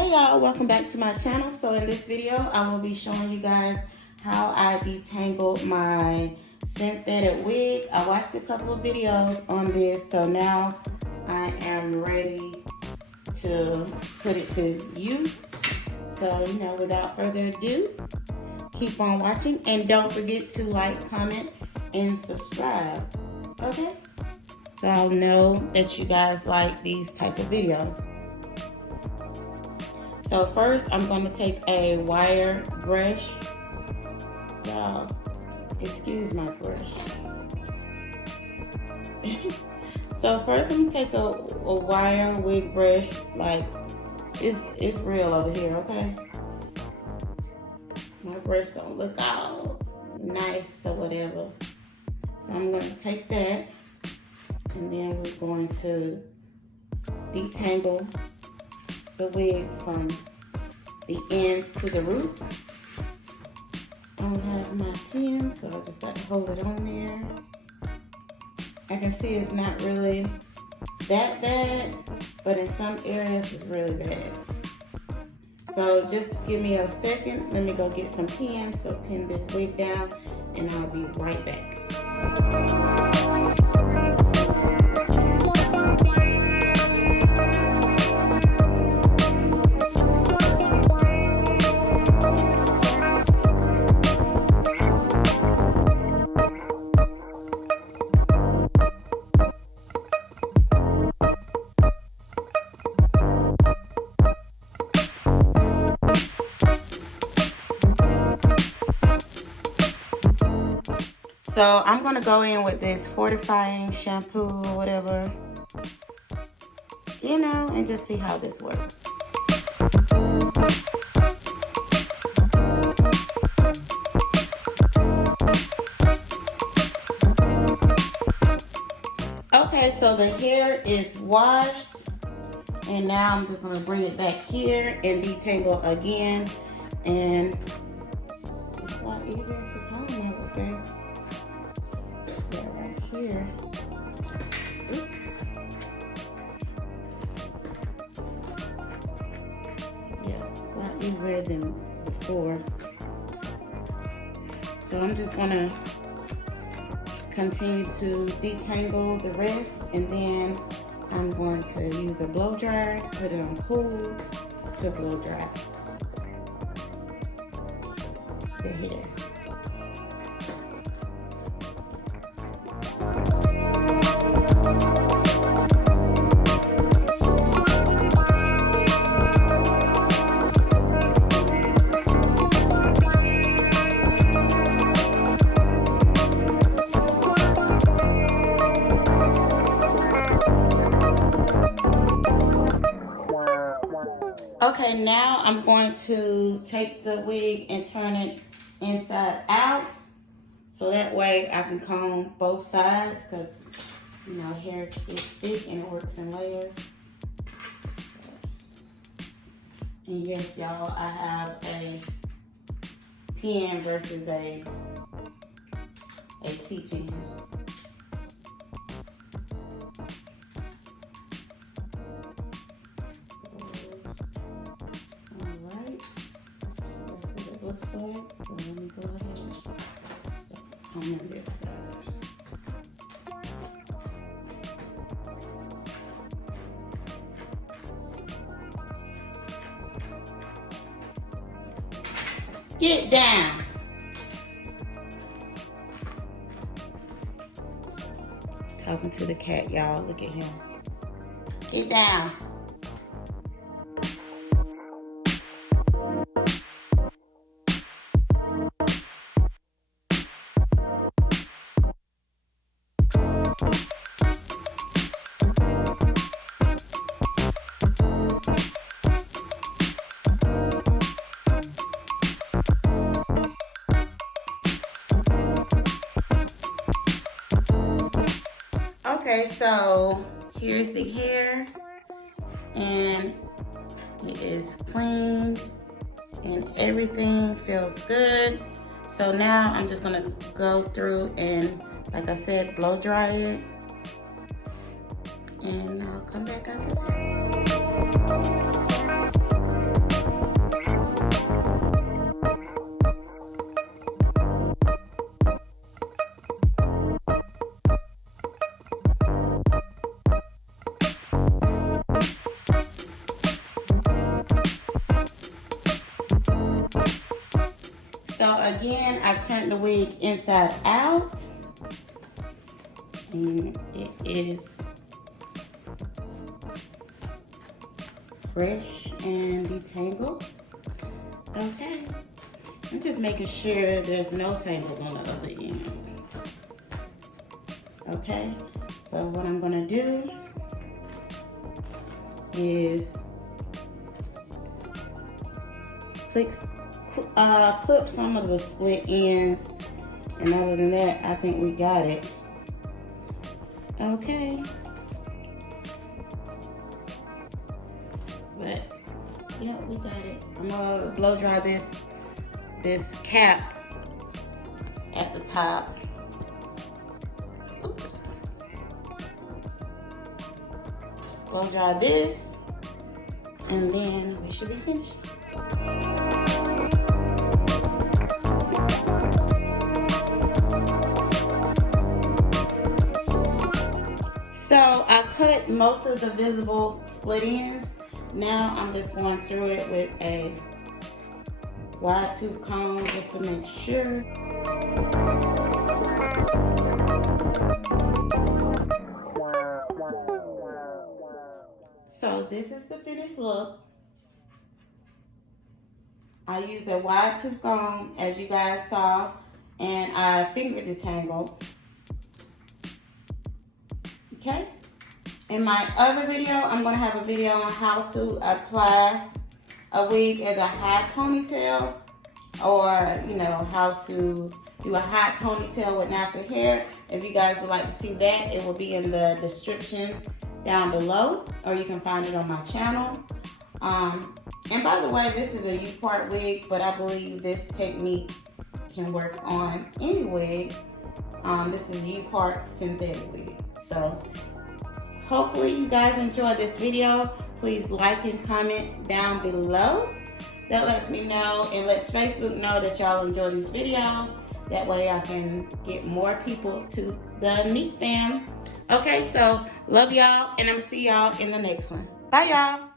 Hey y'all, welcome back to my channel. So in this video, I will be showing you guys how I detangle my synthetic wig. I watched a couple of videos on this, so now I am ready to put it to use. So, without further ado, keep on watching and don't forget to like, comment, and subscribe. Okay? So I'll know that you guys like these type of videos. So first, I'm going to take a wire brush. Y'all, excuse my brush. So first, I'm going to take a wire wig brush. Like, it's real over here, okay? My brush don't look all nice or whatever. So I'm going to take that, and then we're going to detangle the wig from the ends to the root. I don't have my pen, so I just got to hold it on there. I can see it's not really that bad, but in some areas it's really bad. So just give me a second. Let me go get some pins, so pin this wig down, and I'll be right back. So I'm gonna go in with this fortifying shampoo or whatever, and just see how this works. Okay, so the hair is washed, and now I'm just gonna bring it back here and detangle again, and it's a lot easier to comb, I would say. Yeah, right here. Oop. Yeah, it's a lot easier than before. So I'm just gonna continue to detangle the rest, and then I'm going to use a blow dryer, put it on cool to blow dry the hair. Okay, now I'm going to take the wig and turn it inside out, so that way I can comb both sides, because hair is thick and it works in layers. And yes, y'all, I have a pen versus a T-pen. Looks like, so let me go ahead and start combing this side. Get down. Talking to the cat, y'all. Look at him. Get down. Okay, so here's the hair, and it is clean and everything feels good. So now I'm just gonna go through and, like I said, blow dry it, and I'll come back after that. I turned the wig inside out, and it is fresh and detangled. Okay, I'm just making sure there's no tangles on the other end. Okay, so what I'm gonna do is clip some of the split ends, and other than that, I think we got it. Okay, but yeah, we got it. I'm gonna blow dry this cap at the top. Oops. Blow dry this, and then we should be finished. So I cut most of the visible split ends. Now I'm just going through it with a wide tooth comb just to make sure. So this is the finished look. I used a wide tooth comb, as you guys saw, and I finger detangled. Okay. In my other video, I'm going to have a video on how to apply a wig as a high ponytail, or, you know, how to do a high ponytail with natural hair. If you guys would like to see that, it will be in the description down below, or you can find it on my channel. And by the way, this is a U-part wig, but I believe this technique can work on any wig. This is a U-part synthetic wig. So hopefully you guys enjoyed this video. Please like and comment down below. That lets me know and lets Facebook know that y'all enjoy these videos. That way I can get more people to the Neat Fam. Okay, so love y'all, and I'm gonna see y'all in the next one. Bye, y'all.